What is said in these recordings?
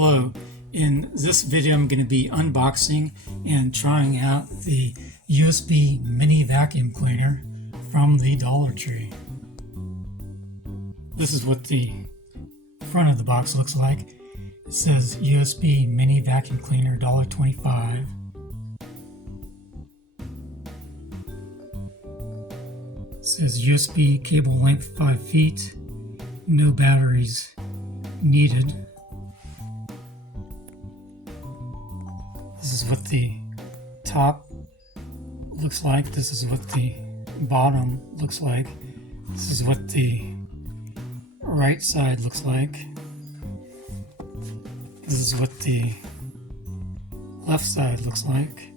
Hello, in this video I'm going to be unboxing and trying out the USB mini vacuum cleaner from the Dollar Tree. This is what the front of the box looks like. It says USB mini vacuum cleaner $1.25. It says USB cable length 5 feet, no batteries needed. This is what the top looks like. This is what the bottom looks like. This is what the right side looks like. This is what the left side looks like.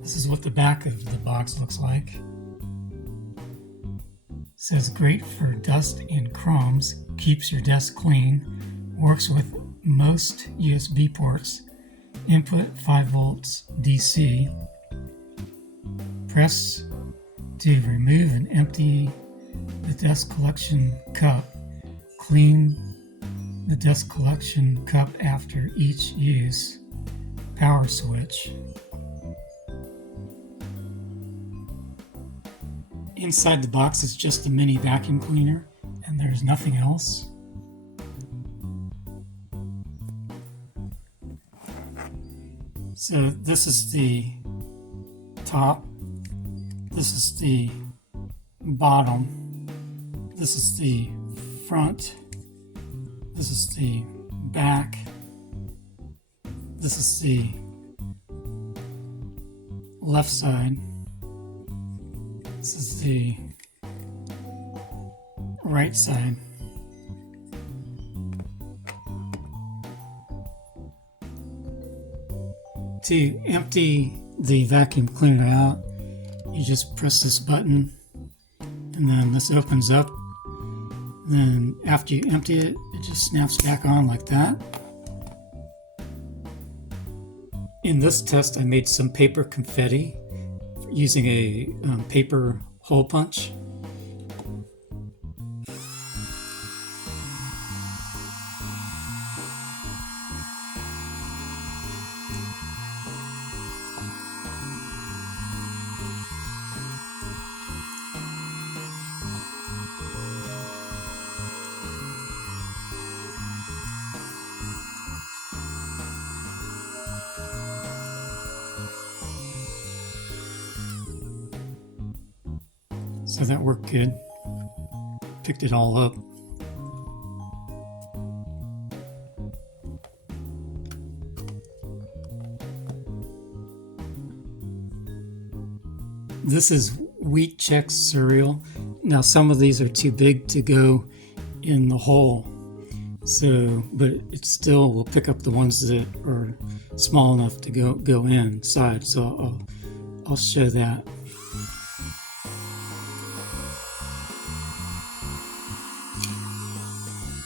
This is what the back of the box looks like. It says great for dust and crumbs, keeps your desk clean, works with most USB ports, input 5 volts DC. Press to remove and empty the dust collection cup. Clean the dust collection cup after each use. Power switch. Inside the box is just a mini vacuum cleaner and there's nothing else. So this is the top, this is the bottom, this is the front, this is the back, this is the left side, this is the right side. To empty the vacuum cleaner out, you just press this button and then this opens up. Then after you empty it, it just snaps back on like that. In this test, I made some paper confetti using a paper hole punch. So that worked good. Picked it all up. This is wheat Chex cereal. Now some of these are too big to go in the hole. So, but it still will pick up the ones that are small enough to go inside. So I'll show that.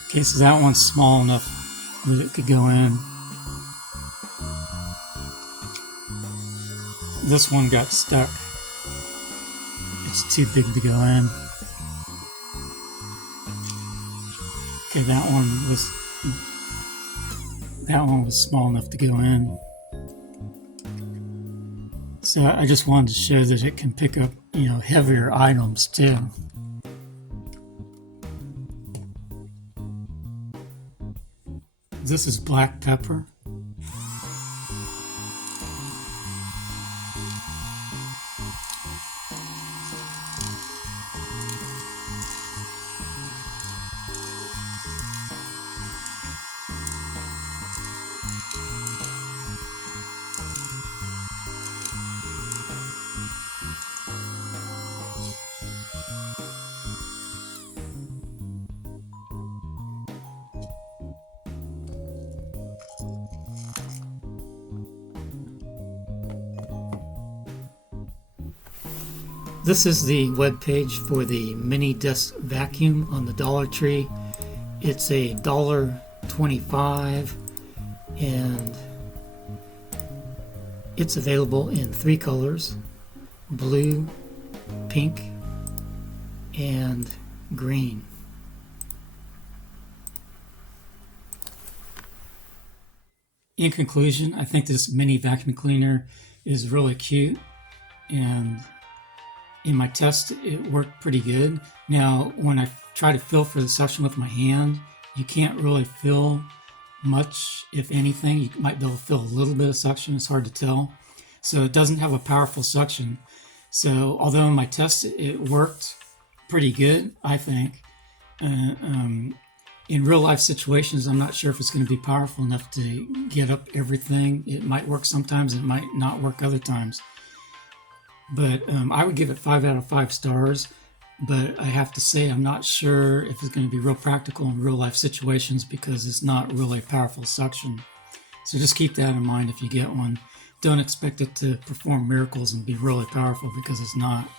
Okay, so that one's small enough that it could go in. This one got stuck. It's too big to go in. Okay, that one was small enough to go in. So I just wanted to show that it can pick up, heavier items too. This is black pepper. This is the web page for the mini desk vacuum on the Dollar Tree. It's a $1.25 and it's available in 3 colors: blue, pink, and green. in conclusion, I think this mini vacuum cleaner is really cute, and in my test it worked pretty good. Now when I try to fill for the suction with my hand, you can't really fill much, if anything. You might be able to feel a little bit of suction, it's hard to tell. So it doesn't have a powerful suction. So although in my test it worked pretty good, I think, in real life situations, I'm not sure if it's going to be powerful enough to get up everything. It might work sometimes, it might not work other times. But I would give it 5 out of 5 stars. But I have to say, I'm not sure if it's going to be real practical in real life situations because it's not really a powerful suction. So just keep that in mind if you get one. Don't expect it to perform miracles and be really powerful because it's not.